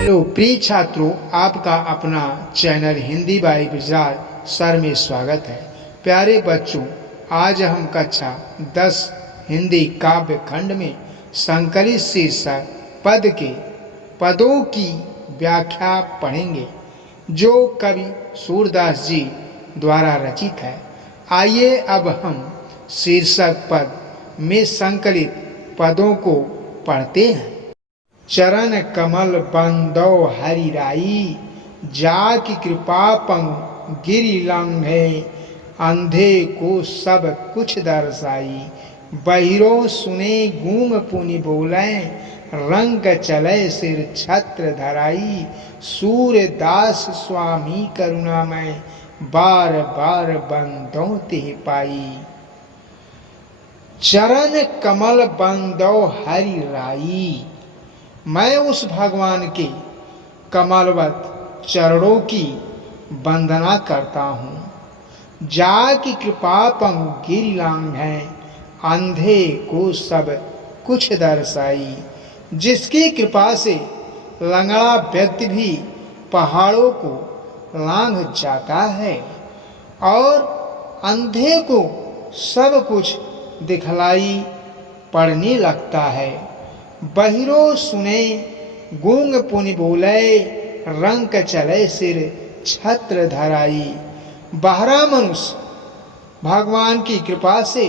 Hello प्रिय छात्रों, आपका अपना channel Hindi by Gujarat sir में स्वागत है। प्यारे बच्चों, आज हम कक्षा 10 हिंदी काव्य खंड में संकलित शीर्षक पद के पदों की व्याख्या पढ़ेंगे, जो कवि सूरदास जी द्वारा रचित है। आइए अब हम शीर्षक पद में संकलित पदों को पढ़ते हैं। चरण कमल बंदौ हरि राई, जाकी कृपा पंग गिरि लांघे, अंधे को सब कुछ दर्शाई, बहिरो सुने गूंग पुनि बोले, रंग चले सिर छत्र धराई, सूरदास स्वामी करुणामय, बार बार बंदौ तिह पाई। चरण कमल बंदौ हरि राई, मैं उस भगवान के कमलवत चरणों की वंदना करता हूँ। जाकी कृपा पंग गिरि लांघे, अंधे को सब कुछ दर्शाई, जिसकी कृपा से लंगड़ा व्यक्ति भी पहाड़ों को लांघ जाता है और अंधे को सब कुछ दिखलाई पड़ने लगता है। बहिरो सुने गूंग पुनि बोले, रंग चले सिर छत्र धराई। बहरा मनुष्य भगवान की कृपा से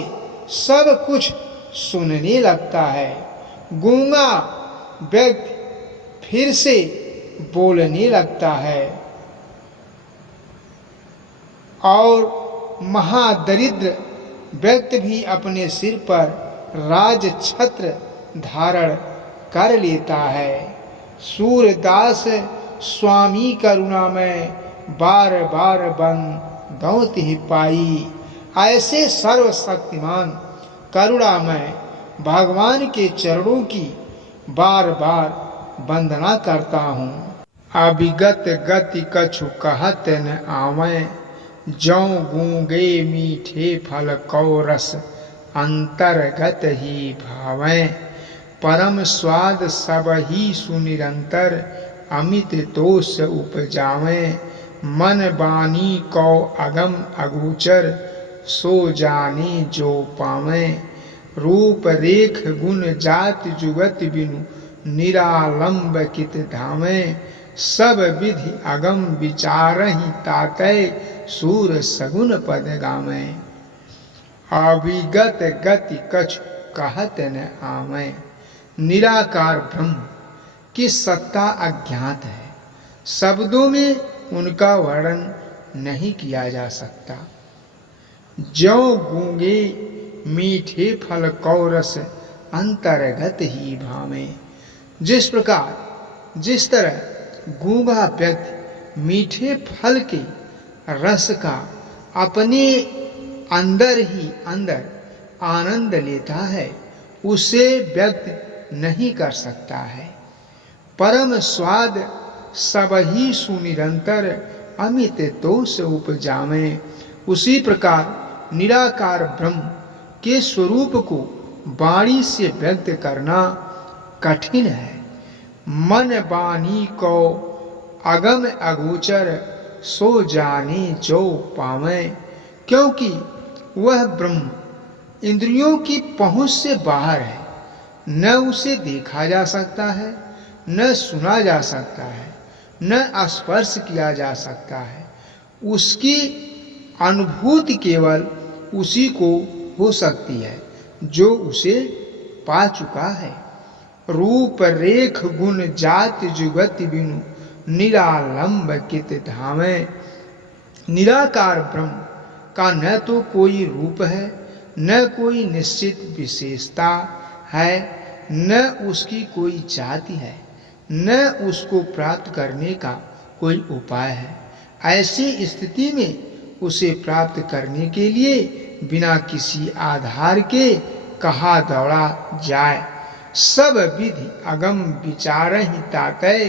सब कुछ सुनने लगता है। गूंगा व्यक्ति फिर से बोलने लगता है और महादरिद्र व्यक्ति भी अपने सिर पर राज छत्र धारण कर लेता है। सूरदास स्वामी करुणामय, बार बार बंदौ तिह पाई। ऐसे सर्वशक्तिमान करुणामय भगवान के चरणों की बार बार वंदना करता हूँ। अभिगत गति कछु कहत न आवे, जौ गूंगे मीठे फल कौ रस, अंतर्गत ही भावें, परम स्वाद सब ही सुनिरंतर, अमित तोष उपजावें, मन बानी कौ अगम अगोचर, सो जाने जो पावें, रूप रेख गुण जाति जुगत बिनु, निरालंब कित धावें, सब विधि अगम विचारहि ताकै, सूर सगुन पद गावें। अभिगत गति कछु कहत न आवें, निराकार ब्रह्म की सत्ता अज्ञात है, शब्दों में उनका वर्णन नहीं किया जा सकता। ज्यों गूंगे मीठे फल कौ रस, अंतर्गत ही भावें। जिस प्रकार जिस तरह गूंगा व्यक्ति मीठे फल के रस का अपने अंदर ही अंदर आनंद लेता है, उसे व्यक्त नहीं कर सकता है। परम स्वाद सब ही सुनिरंतर, अमित तोष उपजावें। उसी प्रकार निराकार ब्रह्म के स्वरूप को वाणी से व्यक्त करना कठिन है। मन बानी को अगम अगोचर, सो जाने जो पावें। क्योंकि वह ब्रह्म इंद्रियों की पहुंच से बाहर है, न उसे देखा जा सकता है, न सुना जा सकता है, न स्पर्श किया जा सकता है। उसकी अनुभूति केवल उसी को हो सकती है जो उसे पा चुका है। रूप रेख गुण जाति जुगति बिनु, निरालंब कित धावें। निराकार ब्रह्म का न तो कोई रूप है, न कोई निश्चित विशेषता है, न उसकी कोई जाति है, न उसको प्राप्त करने का कोई उपाय है। ऐसी स्थिति में उसे प्राप्त करने के लिए बिना किसी आधार के कहा दौड़ा जाए। सब विधि अगम विचारहि ताकै,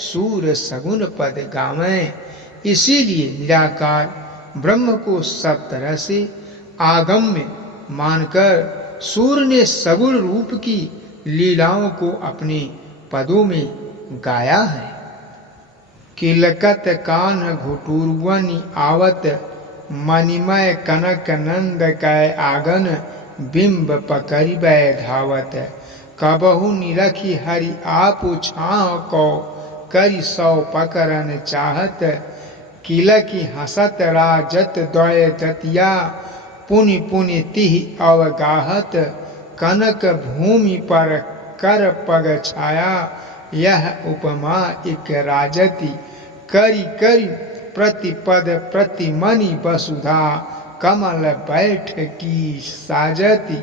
सूर सगुन पद गावें। इसीलिए निराकार ब्रह्म को सब तरह से आगम्य मानकर सूर्य ने सगुण रूप की लीलाओं को अपने पदों में गाया है। किलकत कान घुटुरवनि आवत, मणिमय कनक नंद कै आगन, बिंब पकड़िबै धावत। कबहु निरखी हरि आपु छाँव को, करि सौ पकड़न चाहत। किलकी हसत राजत द्वय दतिया, पुनि पुनि तिहि अवगाहत। कनक भूमि पर कर पग छाया, यह उपमा इक राजति। करि करि प्रतिपद प्रतिमनि वसुधा, कमल बैठ की साजति।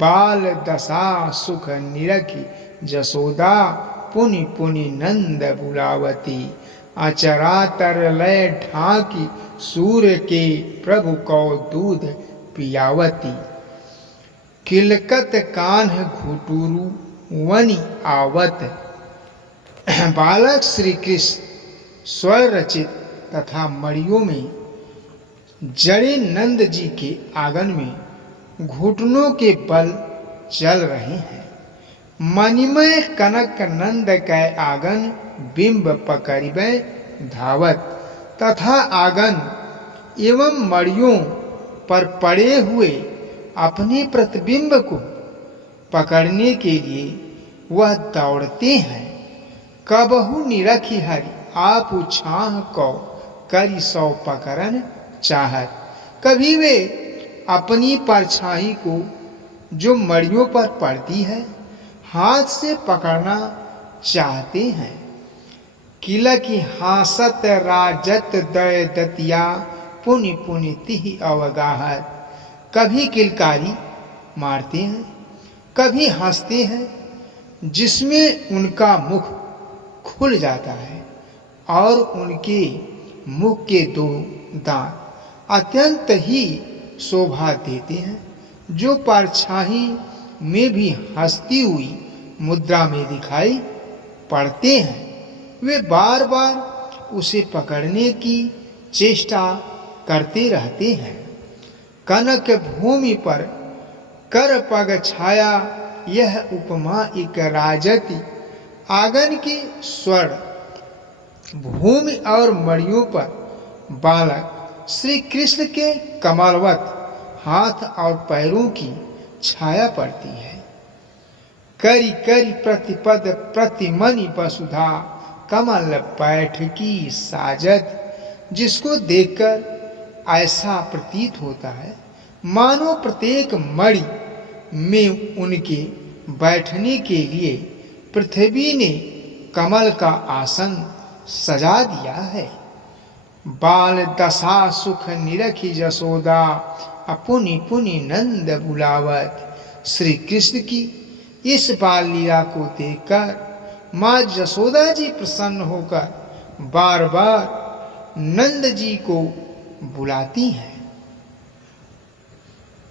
बाल दशा सुख निरखी जसोदा, पुनि पुनि नंद बुलावती। अचरातर लय ढाकी, सूर्य के प्रभु को दूध पियावती। किलकत कान्ह घुटुरु वनि आवत। बालक श्री कृष्ण स्वर रचित तथा मड़ियों में जड़े नंद जी के आंगन में घुटनों के बल चल रहे हैं। मणिमय कनक नंद कै आंगन, बिंब पकड़िबै धावत। तथा आंगन एवं मड़ियों पर पड़े हुए अपने प्रतिबिंब को पकड़ने के लिए वह दौड़ते हैं। कबहु निरखी हरि आपु छाँह को, करि सौ पकड़न चाहत। कभी वे अपनी परछाई को जो मड़ियों पर पड़ती है हाथ से पकड़ना चाहते हैं। किलकी हासत राजत दय दतिया, पुनि पुनि तिहि अवगाहत। कभी किलकारी मारते हैं, कभी हंसते हैं, जिसमें उनका मुख खुल जाता है और उनके मुख के दो दांत अत्यंत ही शोभा देते हैं। जो परछाई में भी हंसती हुई मुद्रा में दिखाई पड़ते हैं, वे बार बार उसे पकड़ने की चेष्टा करते रहते हैं। कनक भूमि पर कर पग छाया, यह उपमा एक राजति। आंगन के स्वर्ण भूमि और मड़ियों पर बालक श्री कृष्ण के कमलवत हाथ और पैरों की छाया पड़ती है। करि करि प्रतिपद प्रतिमनि वसुधा, कमल बैठ की साजत। जिसको देखकर ऐसा प्रतीत होता है मानो प्रत्येक मणि में उनके बैठने के लिए पृथ्वी ने कमल का आसन सजा दिया है। बाल दशा सुख निरखी जसोदा, अपुनि पुनि नंद बुलावत। श्री कृष्ण की इस बाल लीला को देखकर माँ जसोदा जी प्रसन्न होकर बार बार नंद जी को बुलाती हैं।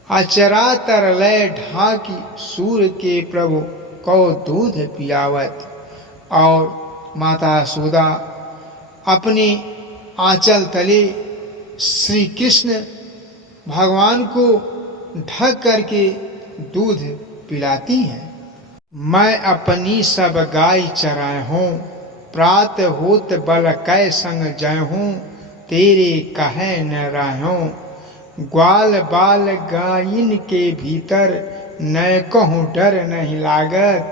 अचरातर लय ढाकी, सूर्य के प्रभु को दूध पियावत। और माता यशोदा अपने आंचल तले श्री कृष्ण भगवान को ढक करके दूध पिलाती हैं। मैं अपनी सब गाय चराए हूँ, प्रात होत बल कै संग जय हूँ, तेरे कहे न रहूं। ग्वाल बाल गाइन के भीतर, न कहूँ डर नहीं लागत।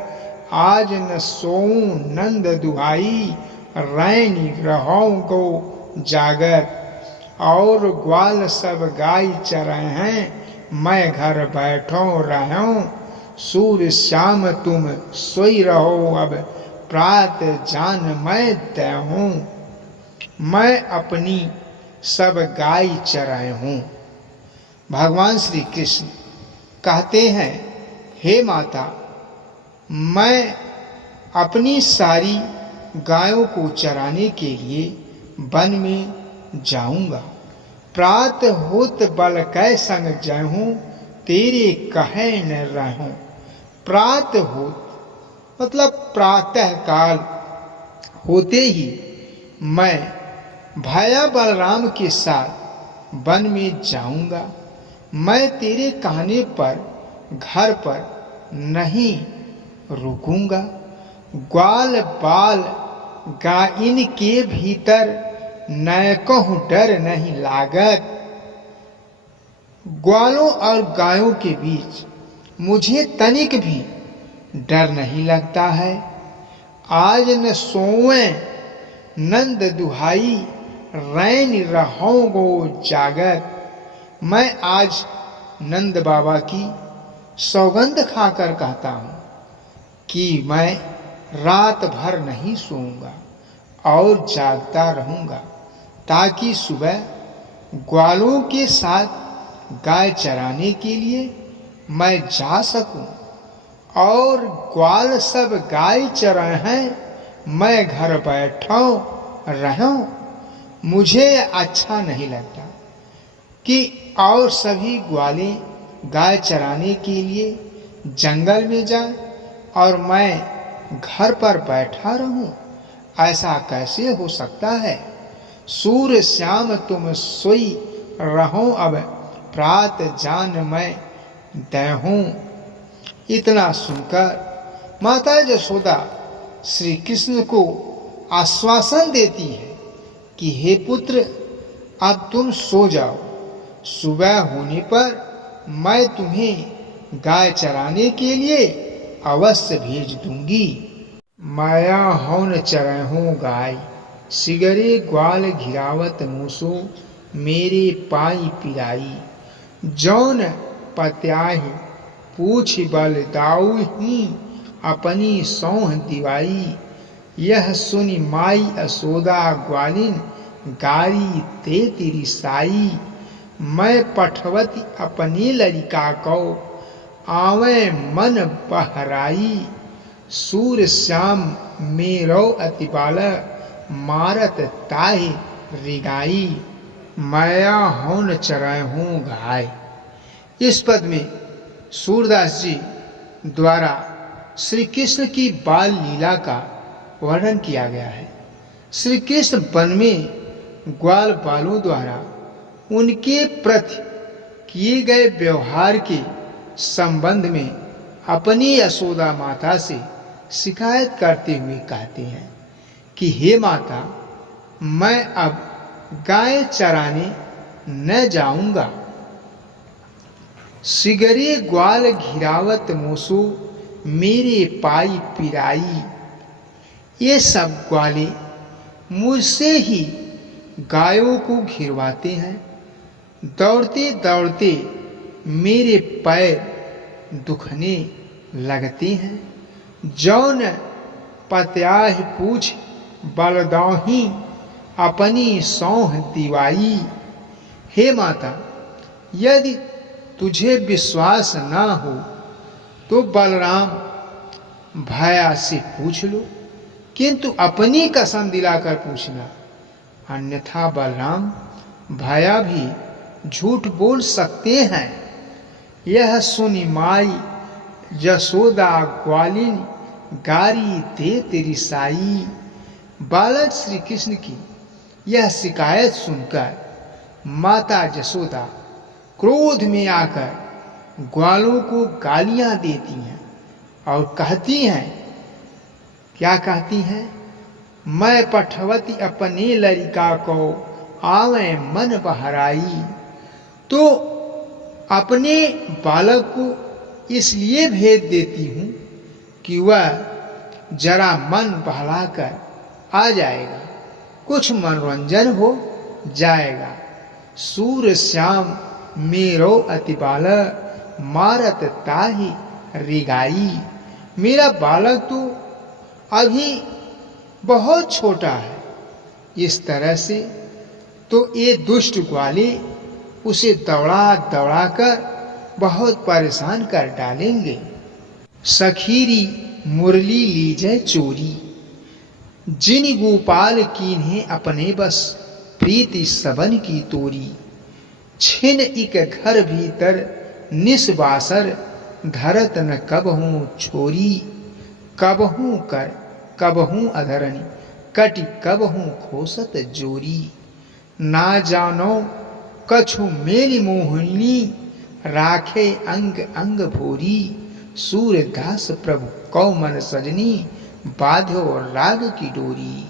आज न सोऊं नंद दुहाई, रैनी रहूं गो जागत। और ग्वाल सब गाय चराए हैं, मैं घर बैठो रहूं। सूर्य श्याम तुम सोई रहो, अब प्रात जान मैं तय हूँ। मैं अपनी सब गाय चराए हूँ। भगवान श्री कृष्ण कहते हैं, हे माता, मैं अपनी सारी गायों को चराने के लिए वन में जाऊंगा। प्रात होत बल कै संग जहूं, तेरे कहे न रहूं। प्रात होत मतलब प्रातः काल होते ही मैं भैया बलराम के साथ वन में जाऊंगा। मैं तेरे कहने पर घर पर नहीं रुकूंगा। ग्वाल बाल गाइन के भीतर न कहूँ डर नहीं लागत। ग्वालों और गायों के बीच मुझे तनिक भी डर नहीं लगता है। आज न सोवें नंद दुहाई रैन रहोगो जागत। मैं आज नंद बाबा की सौगंध खाकर कहता हूँ कि मैं रात भर नहीं सोऊंगा और जागता रहूंगा, ताकि सुबह ग्वालों के साथ गाय चराने के लिए मैं जा सकूं और ग्वाल सब गाय चराए हैं, मैं घर बैठा रहूं। मुझे अच्छा नहीं लगता कि और सभी ग्वाले गाय चराने के लिए जंगल में जाएं और मैं घर पर बैठा रहूं। ऐसा कैसे हो सकता है? सूर्य श्याम तुम सोई रहो, अब प्रात जान मैं देहूं। इतना सुनकर माता यशोदा श्री कृष्ण को आश्वासन देती है कि हे पुत्र, अब तुम सो जाओ, सुबह होने पर मैं तुम्हें गाय चराने के लिए अवश्य भेज दूंगी। माया हौन चरहूं गाय, सिगरे ग्वाल घिरावत मूसो, मेरे पाई पिराई। जौन पत्याहि पूछ बल दाऊ ही, अपनी सौह दिवाई। यह सुनि माई असोदा ग्वालिन, गारी ते तेरी साई। मैं पठवती अपनी लड़िका को, आवे मन बहराई। सूर्य श्याम मेरो अति बाल, मारत ताहि रिगाई। माया हौन चरहूं गाय। इस पद में सूरदास जी द्वारा श्री कृष्ण की बाल लीला का वर्णन किया गया है। श्री कृष्ण वन में ग्वाल बालों द्वारा उनके प्रति किए गए व्यवहार के संबंध में अपनी यशोदा माता से शिकायत करते हुए कहते हैं कि हे माता, मैं अब गाय चराने न जाऊंगा। सिगरे ग्वाल घिरावत मोसो, मेरे पाई पिराई। ये सब ग्वाले मुझसे ही गायों को घिरवाते हैं। दौड़ते दौड़ते मेरे पैर दुखने लगते हैं। जौन पत्याह पूछ बलदौही, अपनी सौह दिवाई। हे माता, यदि तुझे विश्वास ना हो तो बलराम भैया से पूछ लो, किंतु अपनी कसम दिलाकर पूछना, अन्यथा बलराम भैया भी झूठ बोल सकते हैं। यह सुनी माई यशोदा ग्वालिन, गारी दे तेरी साई। बालक श्री कृष्ण की यह शिकायत सुनकर माता यशोदा क्रोध में आकर ग्वालों को गालियां देती हैं और कहती हैं, क्या कहती हैं? मैं पठवती अपने लड़िका को, आवे मन बहराई। तो अपने बालक को इसलिए भेज देती हूँ कि वह जरा मन बहलाकर आ जाएगा, कुछ मनोरंजन हो जाएगा। सूर्य श्याम मेरो अति बाल, मारत ताहि रिगाई। मेरा बालक तो अभी बहुत छोटा है। इस तरह से तो ये दुष्ट ग्वाले उसे दौड़ा दौड़ा कर बहुत परेशान कर डालेंगे। सखीरी मुरली लीजै चोरी, जिन गोपाल कीन्हे अपने बस, प्रीति सबन की तोरी। छिन इक घर भीतर निस्वासर, धरत न कबहूँ छोरी। कबहूँ कर कबहूँ अधरनी, कटि कबहूँ खोसत जोरी। ना जानो कछु मेरी मोहिनी, राखे अंग अंग भोरी। सूर्यदास प्रभु कौ मन सजनी, बाध्यो राग की डोरी।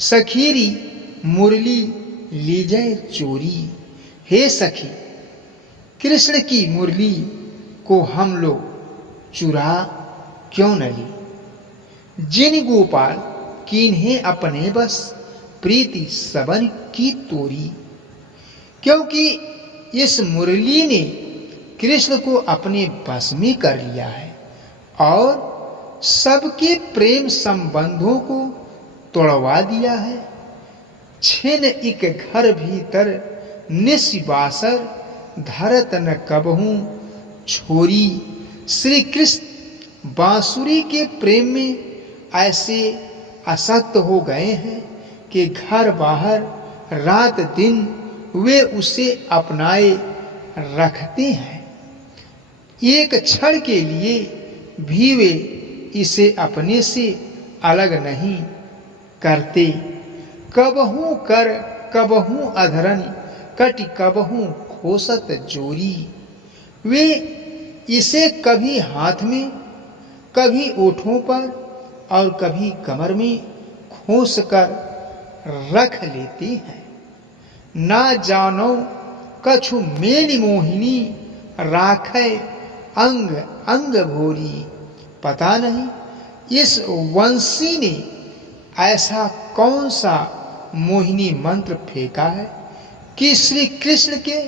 सखीरी मुरली लीजय चोरी। हे सखी, कृष्ण की मुरली को हम लोग चुरा क्यों न ली। जिन गोपाल किन्हें अपने बस प्रीति सबन की तोरी। क्योंकि इस मुरली ने कृष्ण को अपने बस में कर लिया है और सबके प्रेम संबंधों को तोड़वा दिया है। छिन एक घर भीतर निस्वासर धरत न कबहू छोरी। श्री कृष्ण बांसुरी के प्रेम में ऐसे आसक्त हो गए हैं कि घर बाहर रात दिन वे उसे अपनाए रखते हैं। एक क्षण के लिए भी वे इसे अपने से अलग नहीं करते। कबहू कर कबहू अधरन कटि कबहू खोसत जोरी। वे इसे कभी हाथ में, कभी ओठों पर और कभी कमर में खोस कर रख लेते हैं। ना जानो कछु मेली मोहिनी राखे अंग अंग भोरी। पता नहीं इस वंशी ने ऐसा कौन सा मोहिनी मंत्र फेंका है कि श्री कृष्ण के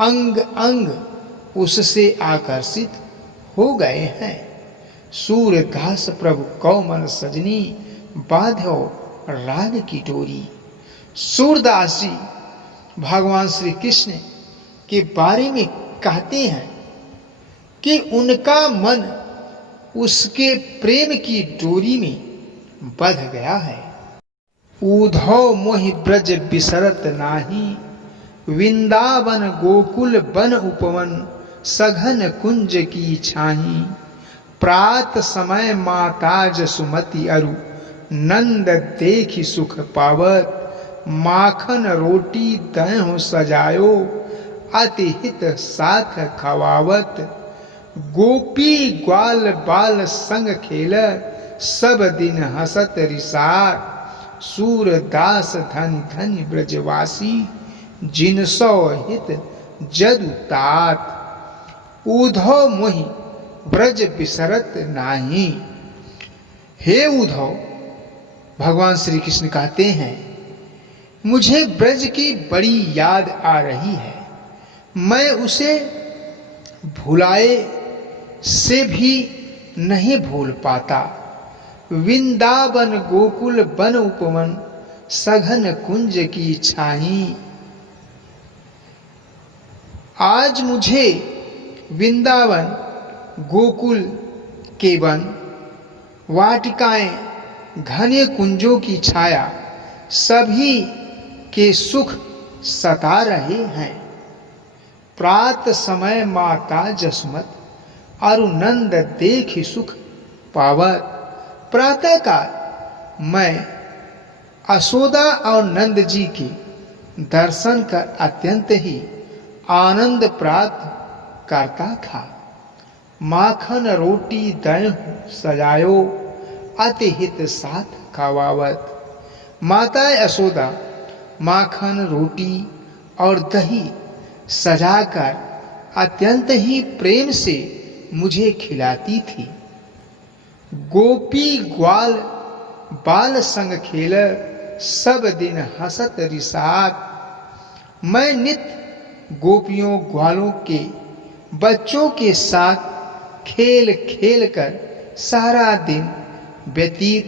अंग अंग उससे आकर्षित हो गए हैं। सूरदास प्रभु कौमल सजनी बाध्यो राग की डोरी। सूरदास जी भगवान श्री कृष्ण के बारे में कहते हैं कि उनका मन उसके प्रेम की डोरी में बंध गया है। उधो मोहि ब्रज बिसरत नाही, वृंदावन गोकुल बन उपवन सघन कुंज की छाही। प्रात समय माता जसुमति अरु नंद देखि सुख पावत। माखन रोटी दहो सजायो अति हित साथ खवावत। गोपी ग्वाल बाल संग खेल सब दिन हसत रिसार। सूरदास धन धन ब्रजवासी जिनसो हित जदु तात। उधो मोहि ब्रज बिसरत नाही। हे उद्धव, भगवान श्री कृष्ण कहते हैं, मुझे ब्रज की बड़ी याद आ रही है। मैं उसे भुलाए से भी नहीं भूल पाता। वृंदावन गोकुल बन उपवन सघन कुंज की छाही। आज मुझे वृंदावन गोकुल के वन, वाटिकाएं, घने कुंजों की छाया सभी के सुख सता रहे हैं। प्रात समय माता जसमत अरु नंद देखि सुख पावत। प्रातः काल मैं यशोदा और नंद जी के दर्शन कर अत्यंत ही आनंद प्राप्त करता था। माखन रोटी दहु सजायो अति हित साथ खवावत। माता यशोदा माखन रोटी और दही सजाकर अत्यंत ही प्रेम से मुझे खिलाती थी। गोपी ग्वाल बाल संग खेल सब दिन हसत रिसात। मैं नित्य गोपियों ग्वालों के बच्चों के साथ खेल खेल कर सारा दिन व्यतीत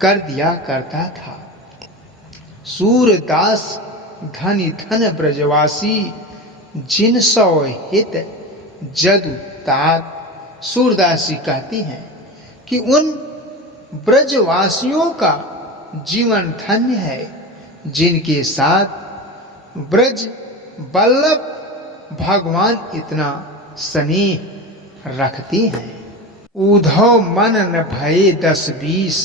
कर दिया करता था। सूरदास धनी धन ब्रजवासी जिनसो हित जदु तात। सूरदास जी कहती हैं कि उन ब्रजवासियों का जीवन धन्य है जिनके साथ ब्रज वल्लभ भगवान इतना स्नेह रखते हैं। उधव मन न भये 10-20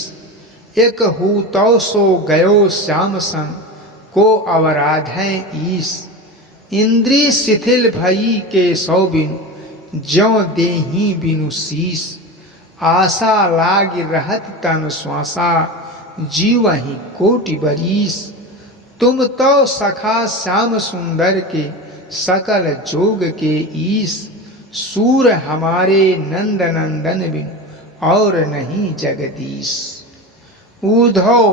एक हु तो सो गयो श्याम सन को अवराध है ईस। इंद्री शिथिल भई के सौ बिन ज्यों देही बिनु शीस। आशा लाग रहत तन श्वासा जीवहि कोटि बरीस। तुम तो सखा श्याम सुंदर के सकल जोग के ईश। सूर हमारे नंद नंदन बिन और नहीं जगदीश। उद्धव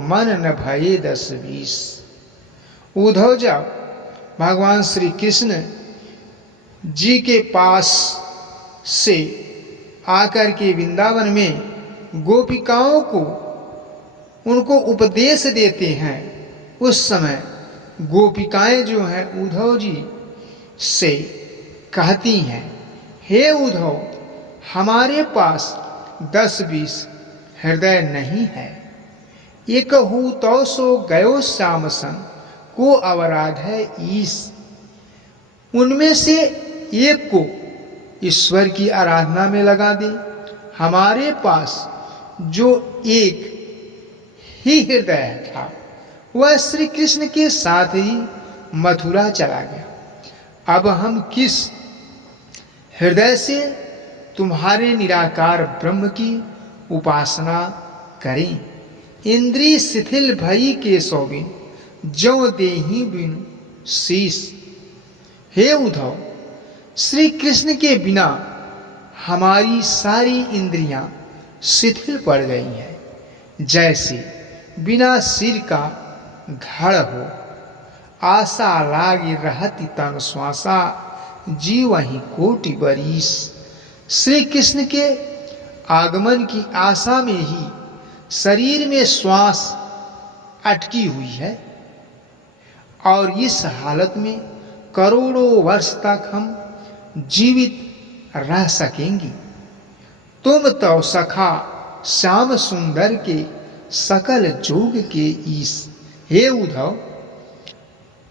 मन न भये 10-20। उद्धव जब भगवान श्री कृष्ण जी के पास से आकर के वृंदावन में गोपिकाओं को उनको उपदेश देते हैं, उस समय गोपिकाएं जो हैं उद्धव जी से कहती हैं, हे उद्धव, हमारे पास 10-20 हृदय नहीं है। एक हूँ तो सो गयो श्याम संग को अवराध है ईश। उनमें से एक को ईश्वर की आराधना में लगा दे। हमारे पास जो एक ही हृदय था वह श्री कृष्ण के साथ ही मथुरा चला गया। अब हम किस हृदय से तुम्हारे निराकार ब्रह्म की उपासना करें। इंद्रिय शिथिल भई के सोबिन जो देहि बिनु शीश। हे उद्धव, श्री कृष्ण के बिना हमारी सारी इंद्रियां शिथिल पड़ गई हैं, जैसे बिना सिर का धड़ हो। आशा लागी रहती तन श्वासा जीवहि कोटि बरीस। श्री कृष्ण के आगमन की आशा में ही शरीर में श्वास अटकी हुई है और इस हालत में करोड़ों वर्ष तक हम जीवित रह सकेंगे। तुम तो सखा श्याम सुंदर के सकल जोग के ईश। हे उद्धव,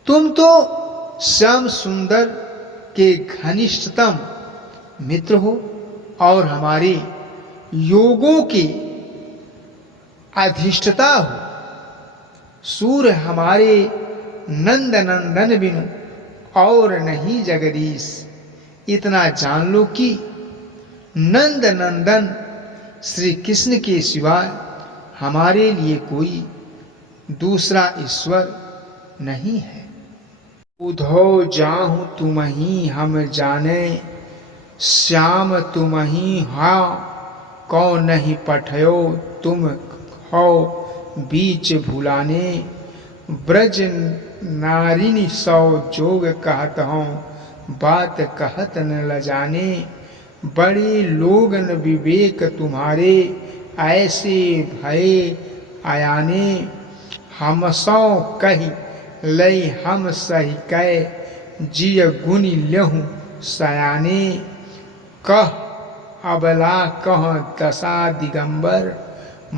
तुम तो श्याम सुंदर के घनिष्ठतम मित्र हो और हमारे योगों के अधिष्ठता हो। सूर हमारे नंद नंदन बिनु और नहीं जगदीश। इतना जान लो कि नंद नंदन श्री कृष्ण के सिवाय हमारे लिए कोई दूसरा ईश्वर नहीं है। उद्धव जाहु तुमहि हम जाने, श्याम तुमहि हाँ कौन नहीं पठयो तुम हो बीच भुलाने। ब्रज नारिनी सौ जोग कहत हूँ बात कहत न लजाने। बड़े लोगन विवेक तुम्हारे ऐसे भय आयाने। हम सौ कही लई हम सही कै जिय गुनि लेहु सयाने। कह अबला कह दशा दिगंबर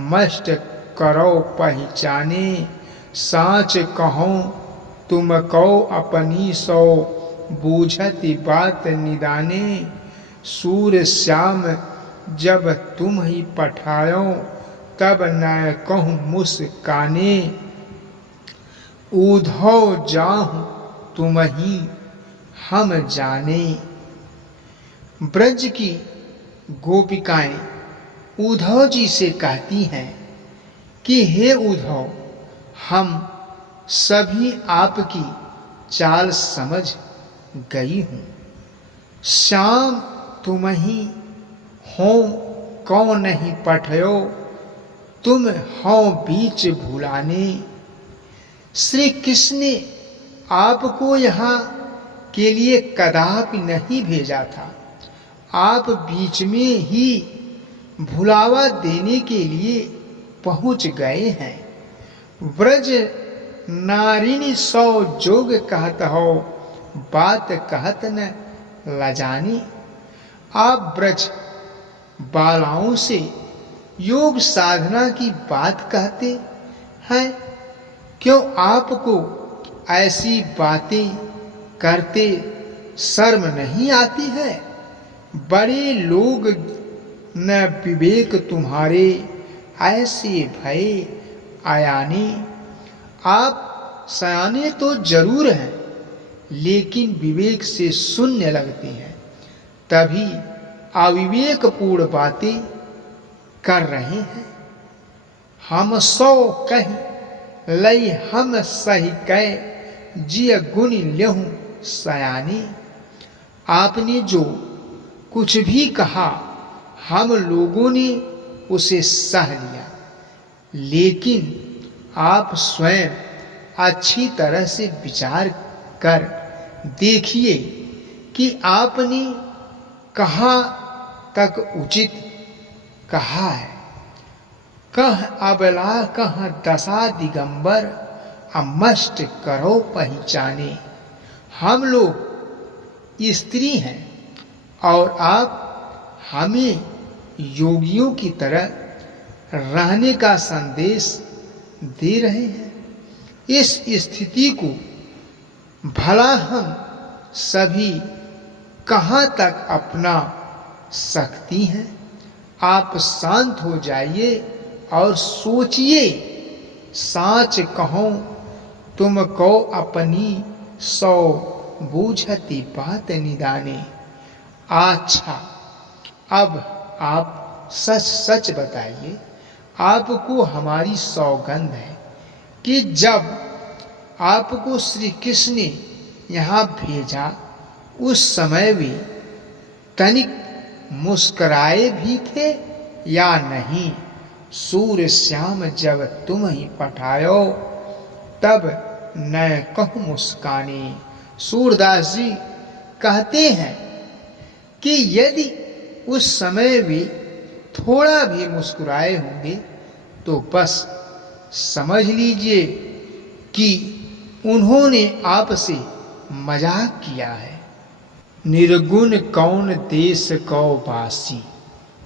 मस्ट करो पहचाने। साच कहो तुम कहो अपनी सो बूझती बात निदाने। सूर श्याम जब तुम ही पठायो तब न कहूँ मुस्काने। उद्धव जाहु तुम ही हम जाने। ब्रज की गोपिकाएं उद्धव जी से कहती हैं कि हे उद्धव, हम सभी आपकी चाल समझ गई हूँ। श्याम तुम ही हो कौन नहीं पठयो तुम हो बीच भुलाने। श्री कृष्ण ने आपको यहाँ के लिए कदापि नहीं भेजा था। आप बीच में ही भुलावा देने के लिए पहुँच गए हैं। ब्रज नारिनी सौ जोग कहत हो बात कहत न लजानी। आप ब्रज बालाओं से योग साधना की बात कहते हैं, क्यों आपको ऐसी बातें करते शर्म नहीं आती है? बड़े लोग न विवेक तुम्हारे ऐसे भय आयाने। आप सयाने तो जरूर हैं, लेकिन विवेक से शून्य लगते हैं, तभी अविवेकपूर्ण बातें कर रहे हैं। हम सौ कही लई हम सही कह जिय गुण लेहूं सयानी। आपने जो कुछ भी कहा हम लोगों ने उसे सह लिया, लेकिन आप स्वयं अच्छी तरह से विचार कर देखिए कि आपने कहाँ तक उचित कहा है। कह अबला कह दशा दिगंबर अमष्ट करो पहचाने। हम लोग स्त्री हैं और आप हमें योगियों की तरह रहने का संदेश दे रहे हैं। इस स्थिति को भला हम सभी कहाँ तक अपना सकती हैं। आप शांत हो जाइए और सोचिए। साच कहो तुमको अपनी सौ बूझती बात निदाने। अच्छा, अब आप सच सच बताइए। आपको हमारी सौगंध है कि जब आपको श्री कृष्ण ने यहाँ भेजा उस समय भी तनिक मुस्कराए भी थे या नहीं। सूर्य श्याम जब तुम ही पठायो तब न कहूँ मुस्काने। सूरदास जी कहते हैं कि यदि उस समय भी थोड़ा भी मुस्कुराए होंगे तो बस समझ लीजिए कि उन्होंने आपसे मजाक किया है। निर्गुण कौन देश कौ बासी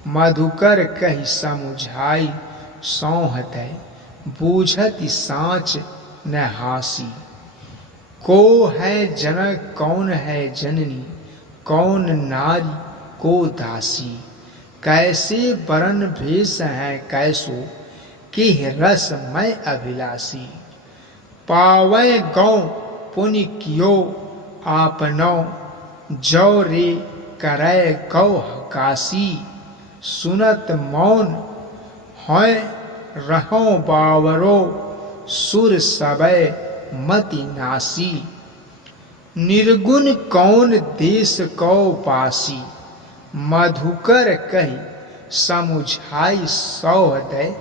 मधुकर कही समुझाई सौहत है बूझत साँच न हासी। को है जनक कौन है जननी कौन नारी को दासी। कैसे बरन भेष है कैसो कि रस मैं अभिलाषी। पावै गौ पुनि कियो आपनो जो रे करे कौ हकासी। सुनत मौन है रहो बावरो सुर सबे मति नासी। निर्गुण कौन देश कौ पासी मधुकर कही समुझाई सौहृदय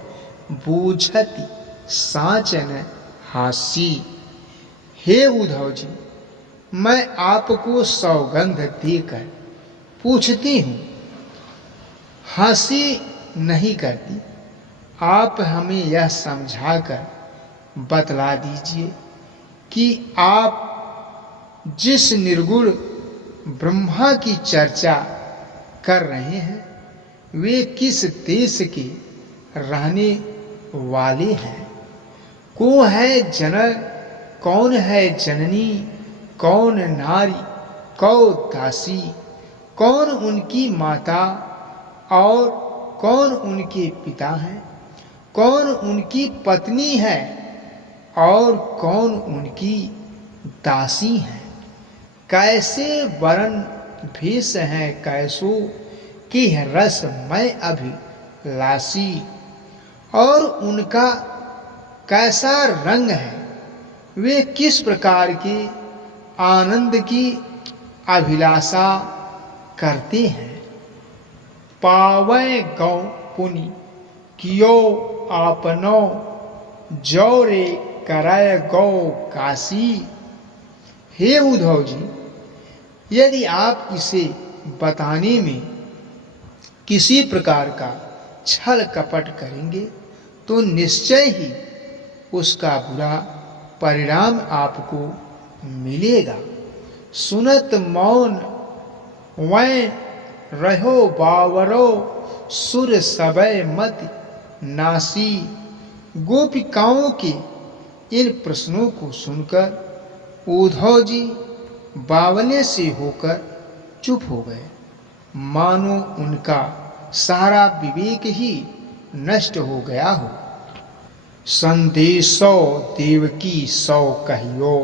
बूझती साचन हासी। हे उद्धव जी, मैं आपको सौगंध देकर पूछती हूँ, हंसी नहीं करती। आप हमें यह समझाकर बतला दीजिए कि आप जिस निर्गुण ब्रह्मा की चर्चा कर रहे हैं वे किस देश के रहने वाले हैं। को है जनक कौन है जननी कौन नारी कौ दासी। कौन उनकी माता और कौन उनके पिता हैं। कौन उनकी पत्नी है और कौन उनकी दासी है। कैसे वरण भेष हैं कैसो कि रस मैं अभिलाषी। और उनका कैसा रंग है, वे किस प्रकार के आनंद की अभिलाषा करते हैं। पावै गौ पुनि कियो आपनो जौरे करय गौ काशी। हे उद्धव जी, यदि आप इसे बताने में किसी प्रकार का छल कपट करेंगे तो निश्चय ही उसका बुरा परिणाम आपको मिलेगा। सुनत मौन वै रहो बावरो सुर सबय मत नासी। गोपिकाओं के इन प्रश्नों को सुनकर उद्धव जी बावले से होकर चुप हो गए, मानो उनका सारा विवेक ही नष्ट हो गया हो। संदेशो देवकी सौ कहियो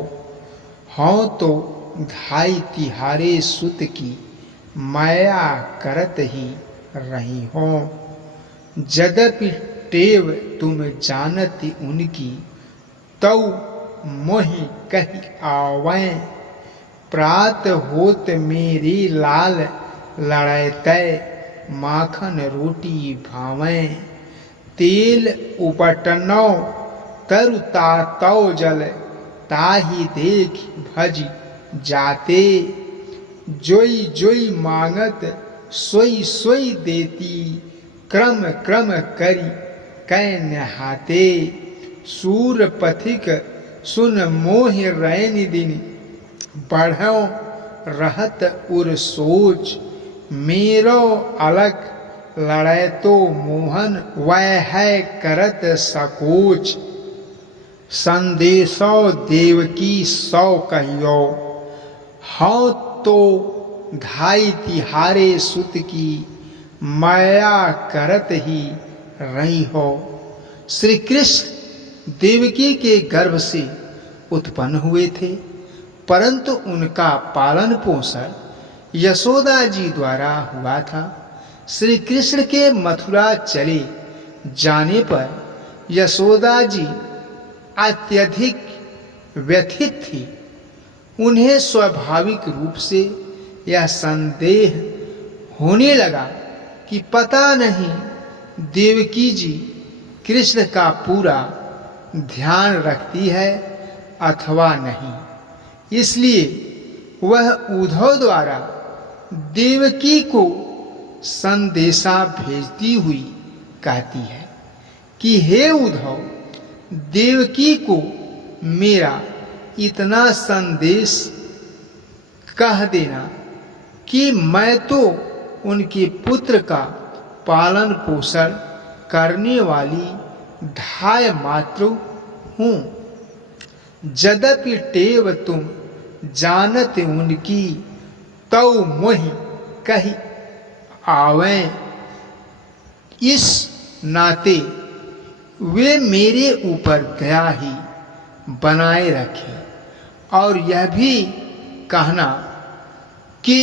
हों तो धाई तिहारे सुत की माया करत ही रही हो। यद्यपि टेव तुम जानत उनकी, तौ मोहि कहि आवें। प्रात होत मेरी लाल लड़ैतै, माखन रोटी भावें। तेल उपटनौ तरु तातौ जल, ताहि देख भज जाते। जोई जोई मांगत सोई सोई देती, क्रम क्रम करि कै नहाते। सूर पथिक सुन मोह रैन दिन, बढ़ौ रहत उर सोच। मेरो अलग लड़ै तो मोहन, वह है करत सकोच। संदेशौ देवकी सौ कहियो, हौ तो धाई तिहारे सुत की, माया करत ही रही हो। श्री कृष्ण देवकी के गर्भ से उत्पन्न हुए थे, परंतु उनका पालन पोषण यशोदा जी द्वारा हुआ था। श्री कृष्ण के मथुरा चले जाने पर यशोदा जी अत्यधिक व्यथित थी। उन्हें स्वाभाविक रूप से यह संदेह होने लगा कि पता नहीं देवकी जी कृष्ण का पूरा ध्यान रखती है अथवा नहीं। इसलिए वह उद्धव द्वारा देवकी को संदेशा भेजती हुई कहती है कि हे उद्धव, देवकी को मेरा इतना संदेश कह देना कि मैं तो उनके पुत्र का पालन पोषण करने वाली धाय मात्र हूँ। यद्यपि टेव तुम जानत उनकी, तौ मोहि कहि आवें। इस नाते वे मेरे ऊपर दया ही बनाए रखे और यह भी कहना कि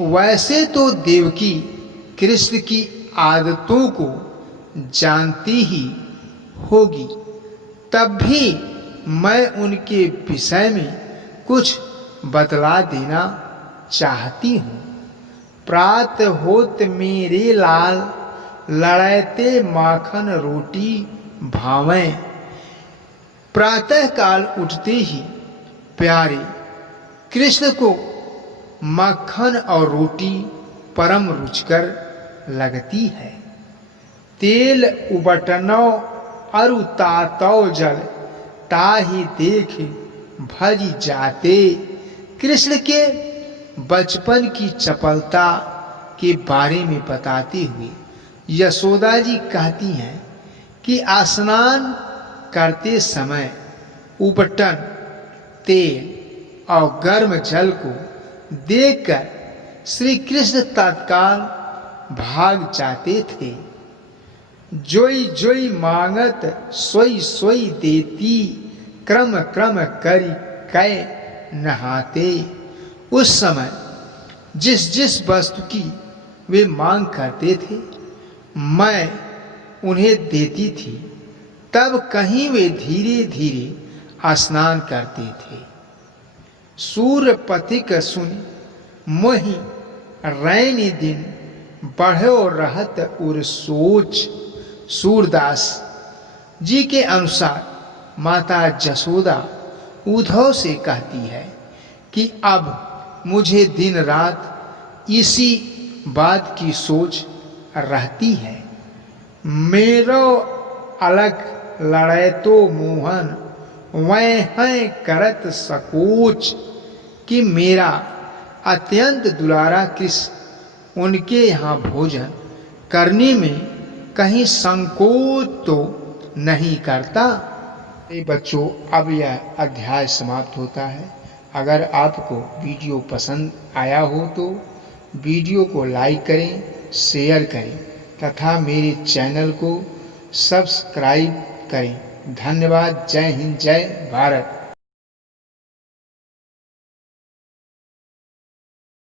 वैसे तो देवकी कृष्ण की आदतों को जानती ही होगी, तब भी मैं उनके विषय में कुछ बतला देना चाहती हूँ। प्रात होत मेरे लाल, लड़ैते माखन रोटी भावें। प्रातः काल उठते ही प्यारे कृष्ण को मक्खन और रोटी परम रुचिकर लगती है। तेल उबटनौ अरु तातौ जल, ताहि देख भज जाते। कृष्ण के बचपन की चपलता के बारे में बताते हुए यशोदा जी कहती हैं कि स्नान करते समय उबटन तेल और गर्म जल को देखकर श्री कृष्ण तत्काल भाग जाते थे। जोई जोई मांगत सोई सोई देती, क्रम क्रम करि कै नहाते। उस समय जिस जिस वस्तु की वे मांग करते थे मैं उन्हें देती थी, तब कहीं वे धीरे धीरे स्नान करते थे। सूरपथिक सुन मोहि रैन दिन, बढ़ो रहत उर सोच। सूरदास जी के अनुसार माता यशोदा उद्धव से कहती है कि अब मुझे दिन रात इसी बात की सोच रहती है। मेरो अलग लड़ै तो मोहन, वह है करत सकोच। कि मेरा अत्यंत दुलारा कृष्ण उनके यहाँ भोजन करने में कहीं संकोच तो नहीं करता। बच्चों, अब यह अध्याय समाप्त होता है। अगर आपको वीडियो पसंद आया हो तो वीडियो को लाइक करें, शेयर करें तथा मेरे चैनल को सब्सक्राइब करें। धन्यवाद। जय हिंद, जय भारत।